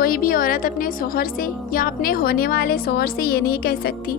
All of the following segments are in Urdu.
کوئی بھی عورت اپنے شوہر سے یا اپنے ہونے والے شوہر سے یہ نہیں کہہ سکتی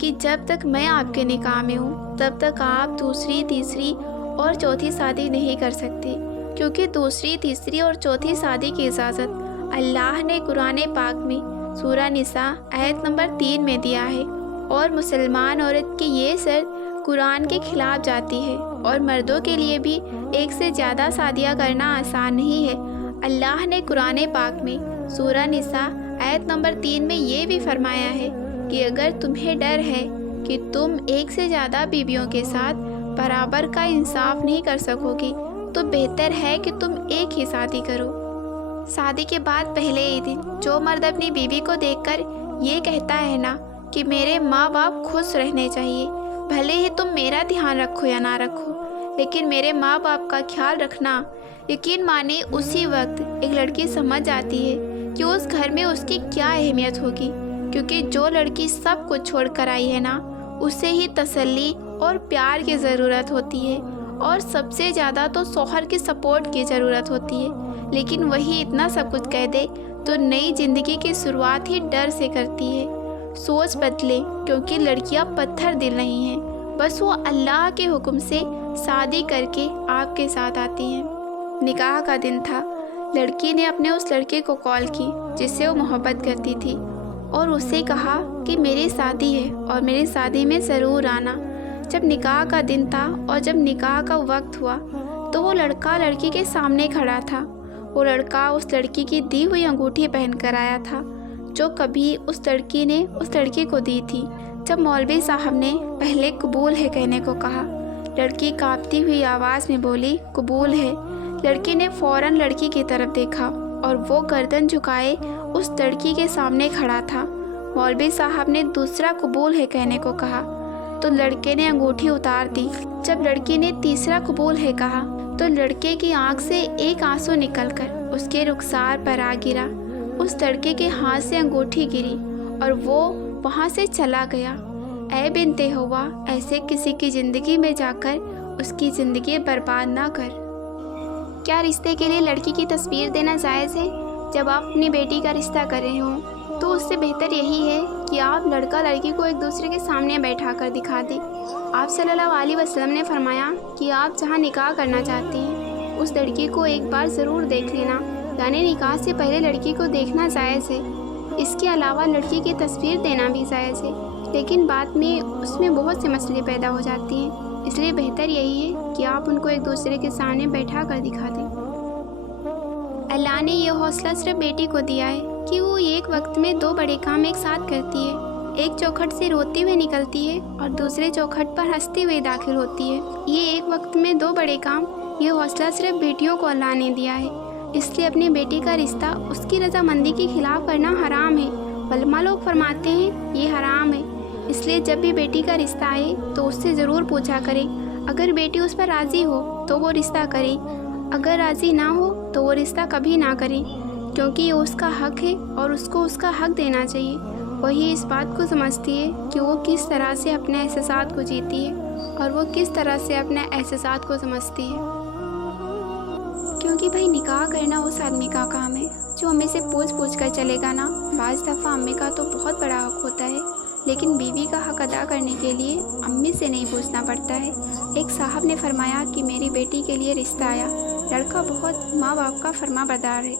کہ جب تک میں آپ کے نکاح میں ہوں تب تک آپ دوسری، تیسری اور چوتھی شادی نہیں کر سکتے، کیونکہ دوسری، تیسری اور چوتھی شادی کی اجازت اللہ نے قرآن پاک میں سورہ نساء آیت نمبر 3 میں دیا ہے، اور مسلمان عورت کی یہ شرط قرآن کے خلاف جاتی ہے، اور مردوں کے لیے بھی ایک سے زیادہ شادیاں کرنا آسان نہیں ہے۔ اللہ نے قرآن پاک میں سورہ نساء آیت نمبر 3 میں یہ بھی فرمایا ہے کہ اگر تمہیں ڈر ہے کہ تم ایک سے زیادہ بیویوں کے ساتھ برابر کا انصاف نہیں کر سکو گی تو بہتر ہے کہ تم ایک ہی شادی کرو۔ شادی کے بعد پہلے ہی دن جو مرد اپنی بیوی کو دیکھ کر یہ کہتا ہے نا کہ میرے ماں باپ خوش رہنے چاہیے، بھلے ہی تم میرا دھیان رکھو یا نہ رکھو لیکن میرے ماں باپ کا خیال رکھنا، یقین مانے اسی وقت ایک لڑکی سمجھ جاتی ہے کہ اس گھر میں اس کی کیا اہمیت ہوگی، کیونکہ جو لڑکی سب کچھ چھوڑ کر آئی ہے نا اسے ہی تسلی اور پیار کی ضرورت ہوتی ہے، اور سب سے زیادہ تو شوہر کی سپورٹ کی ضرورت ہوتی ہے، لیکن وہی اتنا سب کچھ کہہ دے تو نئی زندگی کی شروعات ہی ڈر سے کرتی ہے۔ سوچ بدلے، کیونکہ لڑکیاں پتھر دل نہیں ہیں، بس وہ اللہ کے حکم سے شادی کر کے آپ کے ساتھ آتی ہیں۔ نکاح کا دن تھا، لڑکی نے اپنے اس لڑکے کو کال کی جس سے وہ محبت کرتی تھی اور اس سے کہا کہ میری شادی ہے اور میری شادی میں ضرور آنا۔ جب نکاح کا دن تھا اور جب نکاح کا وقت ہوا تو وہ لڑکا لڑکی کے سامنے کھڑا تھا۔ وہ لڑکا اس لڑکی کی دی ہوئی انگوٹھی پہن کر آیا تھا جو کبھی اس لڑکی نے اس لڑکی کو دی تھی۔ جب مولوی صاحب نے پہلے قبول ہے کہنے کو کہا، لڑکی کانپتی ہوئی آواز میں بولی قبول ہے۔ لڑکی نے فوراً لڑکی کی طرف دیکھا اور وہ گردن جھکائے اس لڑکی کے سامنے کھڑا تھا۔ مولوی صاحب نے دوسرا قبول ہے کہنے کو کہا تو لڑکے نے انگوٹھی اتار دی۔ جب لڑکی نے تیسرا قبول ہے کہا تو لڑکے کی آنکھ سے ایک آنسو نکل کر اس کے رخسار پر آ گرا۔ اس لڑکے کے ہاتھ سے انگوٹھی گری اور وہ وہاں سے چلا گیا۔ اے بنت ہوا، ایسے کسی کی زندگی میں جا کر اس کی زندگی برباد نہ کر۔ کیا رشتے کے لیے لڑکی کی تصویر دینا جائز ہے؟ جب آپ اپنی بیٹی کا رشتہ کر رہے ہوں تو اس سے بہتر یہی ہے کہ آپ لڑکا لڑکی کو ایک دوسرے کے سامنے بیٹھا کر دکھا دیں۔ آپ صلی اللہ علیہ وسلم نے فرمایا کہ آپ جہاں نکاح کرنا چاہتی ہیں اس لڑکی کو ایک بار ضرور دیکھ لینا، یعنی نکاح سے پہلے لڑکی کو دیکھنا جائز ہے۔ اس کے علاوہ لڑکی کی تصویر دینا بھی جائز ہے، لیکن بعد میں اس میں بہت سے مسئلے پیدا ہو جاتے ہیں، اس لیے بہتر یہی ہے کہ آپ ان کو ایک دوسرے کے سامنے بیٹھا کر دکھا دیں۔ اللہ نے یہ حوصلہ صرف بیٹی کو دیا ہے کہ وہ ایک وقت میں 2 بڑے کام ایک ساتھ کرتی ہے، ایک چوکھٹ سے روتی ہوئی نکلتی ہے اور دوسرے چوکھٹ پر ہنستی ہوئی داخل ہوتی ہے۔ یہ ایک وقت میں 2 بڑے کام، یہ حوصلہ صرف بیٹیوں کو اللہ نے دیا ہے، اس لیے اپنی بیٹی کا رشتہ اس کی رضامندی کے خلاف کرنا حرام ہے۔ علماء لوگ فرماتے ہیں یہ حرام ہے، اس لیے جب بھی بیٹی کا رشتہ آئے تو اس سے ضرور پوچھا کرے، اگر بیٹی اس پر راضی ہو تو وہ رشتہ کرے، اگر راضی نہ ہو تو وہ رشتہ کبھی نہ کرے، کیونکہ یہ اس کا حق ہے اور اس کو اس کا حق دینا چاہیے۔ وہی اس بات کو سمجھتی ہے کہ وہ کس طرح سے اپنے احساسات کو جیتی ہے اور وہ کس طرح سے اپنے احساسات کو سمجھتی ہے، کیونکہ بھائی نکاح کرنا اس آدمی کا کام ہے جو امی سے پوچھ کر چلے گا نا۔ بعض دفعہ امی کا تو بہت بڑا حق ہوتا ہے، لیکن بیوی کا حق ادا کرنے کے لیے امی سے نہیں پوچھنا پڑتا ہے۔ ایک صاحب نے فرمایا کہ میری بیٹی کے لیے رشتہ آیا، لڑکا بہت ماں باپ کا فرما بردار ہے،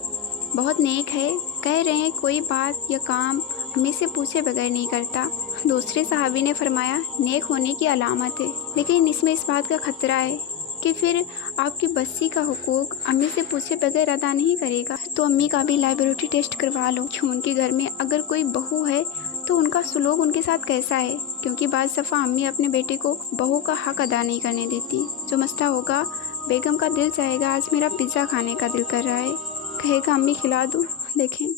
بہت نیک ہے، کہہ رہے ہیں کوئی بات یا کام امی سے پوچھے بغیر نہیں کرتا۔ دوسرے صحابی نے فرمایا نیک ہونے کی علامت ہے، لیکن اس میں اس بات کا خطرہ ہے کہ پھر آپ کی بچی کا حقوق امی سے پوچھے بغیر ادا نہیں کرے گا، تو امی کا بھی لیبارٹری ٹیسٹ کروا لو کہ ان کے گھر میں اگر کوئی بہو ہے تو ان کا سلوک ان کے ساتھ کیسا ہے، کیونکہ بعض دفعہ امی اپنے بیٹے کو بہو کا حق ادا نہیں کرنے دیتی۔ جو مسئلہ ہوگا، بیگم کا دل چاہے گا آج میرا پیزا کھانے کا دل کر رہا ہے، کہے گا امی کھلا دوں۔ دیکھیں،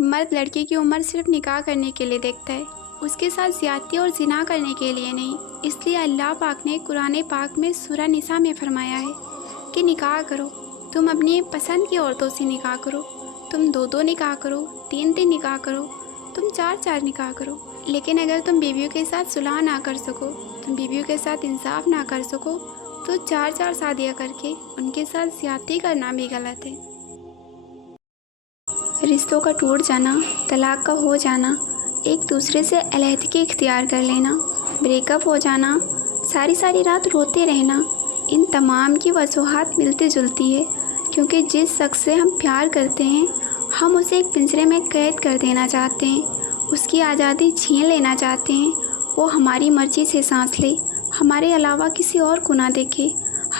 مرد لڑکی کی عمر صرف نکاح کرنے کے لیے دیکھتا ہے، اس کے ساتھ زیادتی اور زنا کرنے کے لیے نہیں۔ اس لیے اللہ پاک نے قرآن پاک میں سورہ نساء میں فرمایا ہے کہ نکاح کرو، تم اپنی پسند کی عورتوں سے نکاح کرو، تم 2 نکاح کرو، 3 نکاح کرو، تم 4 نکاح کرو، لیکن اگر تم بیویوں کے ساتھ صلح نہ کر سکو، تم بیویوں کے ساتھ انصاف نہ کر سکو تو 4 شادیاں کر کے ان کے ساتھ زیادتی کرنا بھی غلط ہے۔ رشتوں کا ٹوٹ جانا، طلاق کا ہو جانا، ایک دوسرے سے علیحدگی اختیار کر لینا، بریک اپ ہو جانا، ساری رات روتے رہنا، ان تمام کی وجوہات ملتی جلتی ہے، کیونکہ جس شخص سے ہم پیار کرتے ہیں ہم اسے ایک پنجرے میں قید کر دینا چاہتے ہیں، اس کی آزادی چھین لینا چاہتے ہیں، وہ ہماری مرضی سے سانس لے، ہمارے علاوہ کسی اور کو نہ دیکھے،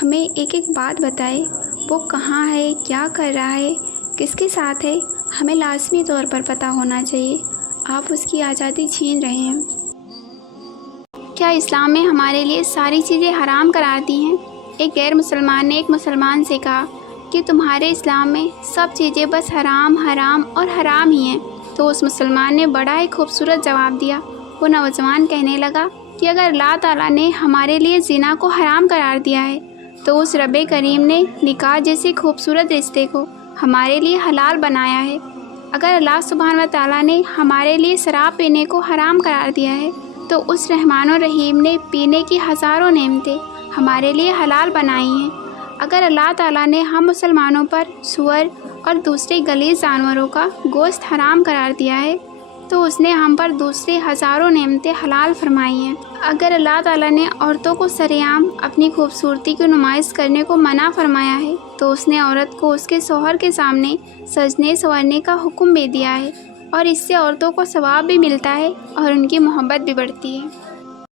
ہمیں ایک ایک بات بتائے، وہ کہاں ہے، کیا کر رہا ہے، کس کے ساتھ ہے، ہمیں لازمی طور پر پتہ ہونا چاہیے۔ آپ اس کی آزادی چھین رہے ہیں۔ کیا اسلام میں ہمارے لیے ساری چیزیں حرام قرار دی ہیں؟ ایک غیر مسلمان نے ایک مسلمان سے کہا کہ تمہارے اسلام میں سب چیزیں بس حرام حرام اور حرام ہی ہیں۔ تو اس مسلمان نے بڑا ہی خوبصورت جواب دیا۔ وہ نوجوان کہنے لگا کہ اگر اللہ تعالیٰ نے ہمارے لیے زنا کو حرام قرار دیا ہے تو اس رب کریم نے نکاح جیسے خوبصورت رشتے کو ہمارے لیے حلال بنایا ہے۔ اگر اللہ سبحانہ و تعالیٰ نے ہمارے لیے شراب پینے کو حرام قرار دیا ہے تو اس رحمان و رحیم نے پینے کی ہزاروں نعمتیں ہمارے لیے حلال بنائی ہیں۔ اگر اللہ تعالیٰ نے ہم مسلمانوں پر سور اور دوسرے غلیظ جانوروں کا گوشت حرام قرار دیا ہے تو اس نے ہم پر دوسرے ہزاروں نعمتیں حلال فرمائی ہیں۔ اگر اللہ تعالیٰ نے عورتوں کو سرعام اپنی خوبصورتی کی نمائش کرنے کو منع فرمایا ہے تو اس نے عورت کو اس کے شوہر کے سامنے سجنے سنورنے کا حکم بھی دیا ہے، اور اس سے عورتوں کو ثواب بھی ملتا ہے اور ان کی محبت بھی بڑھتی ہے۔